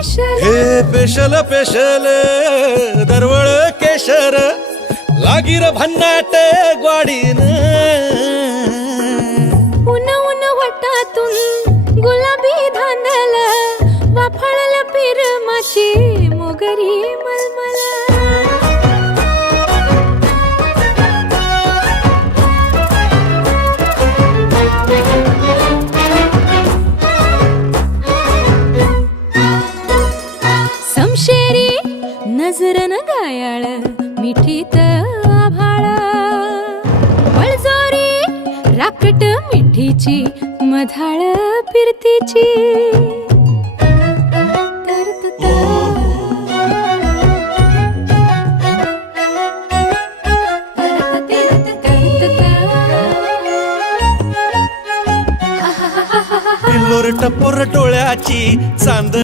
हे special special दरवळ केशर लागीर भन्नाट ग्वाडीन. उन उन वटातून गुलाबी धांदल वाफाळल पिरमाची मोगरी मलमल. समशेरी नजरन गायाळ मिठीत आभाळ. बळजोरी राकट मिठीची मधाळ फिरतीची. टपोर टोळ्याची चांद